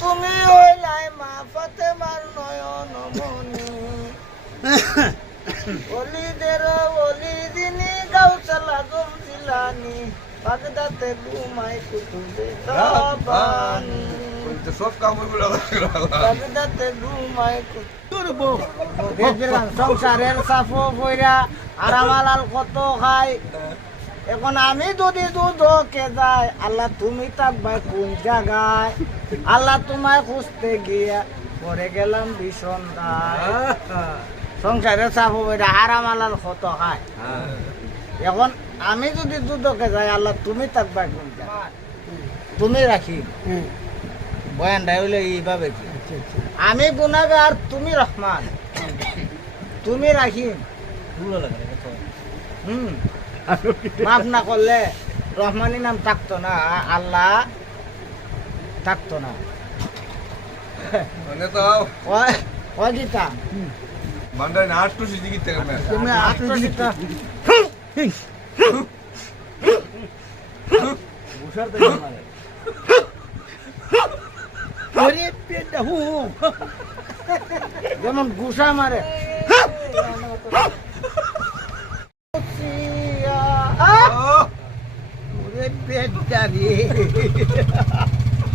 তুমি হইলাই মা ফাতেমার নয়ন মনি অলিদের অলি দিনি গাউসালা গম জিলানি। বাগদাতে ঘুমাই কুতুবে রাবানি তো সব কাপড়গুলো বাগদাতে ঘুমাই কুতুবে সংসারের সাফো বইরা আর আমালাল কত খাই এখন আমি যদি দুধকে যাই আল্লাহ তুমি থাকবাই কোন জায়গায়? আল্লাহ তোমায় খুঁজতে গিয়া পরে গেলাম ভীষণ সংসারে চাপ এটা হারাম আল্লাহ কত খায় এখন আমি যদি দুধকে যাই আল্লাহ তুমি থাকবা কোন জায়গায়? তুমি রাখি। বয়ানটা হইলে এইভাবে কি? আমি গুনাবে আর তুমি রহমান। তুমি রাখিম। হুম। মাফ না করলে রহমানি নাম থাকতো না আল্লাহ থাকতো না। মানে তো ওই ওই দিতা? বান্দায় না আটটু সিদ্ধি কিনতে গেলে তুমি ওরে হু। যেমন গুসা মারে।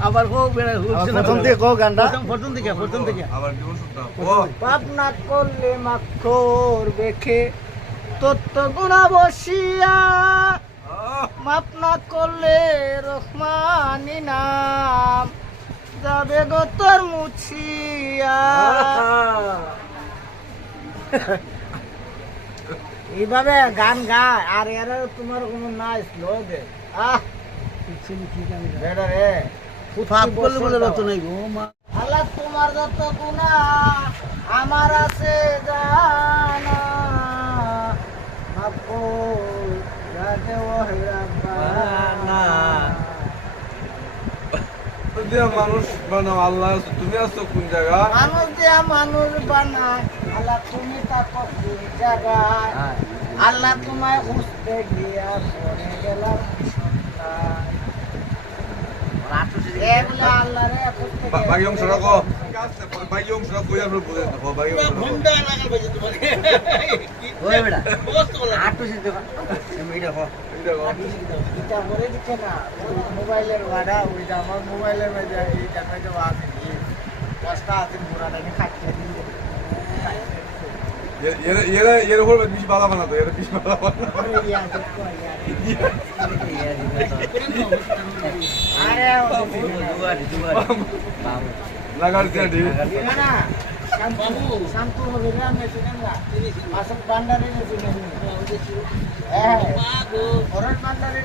আবার হোক বেড়া প্রথম থেকে কো গানটা। প্রথম থেকে প্রথম থেকে। আবার জীবন শুনতাম ও। পাপ না করলে মাফ করবে খে তত্ত্ব গুণা বসিয়া। মাপ না করলে রহমানি নাম যাবে গো তোর মুছিয়া। এইভাবে গান গায় আর এর তোমার কোনো নাই স্লো দে আহ। বেটা রে। করলে বলে রত নাই গো মা। আল্লাহ তোমার যত গুণা আমার আছে জানা। মাফ কর, রাজে রাব্বানা। দিয়া মানুষ বানাও আল্লাহ আছো, তুমি আছো কোন জায়গা মানুষ দিয়া মানুষ বানায় আল্লাহ তুমি থাকো কোন জায়গায়। আল্লাহ তোমায় খুঁজতে গিয়া পড়ে গেলাম সন্তান এগুলো আল্লাহ রে খুঁজতে বা- বাকি অংশটা কো বাকি অংশটা কই আমরা বুঝে দেখো বাকি ওই মোবাইলের ভাড়া ওইটা আমার মোবাইলের মধ্যে আছে আছে পুরাটাকে খাটিয়ে দিয়ে বালা বানাতো আরে দুয়ারি দুয়ারি বাবু লাগার চেয়ারি না শান্তু শান্তু হবে না মেশিন না আসল বান্ডারে মেশিন হ্যাঁ খরচ বান্ডারে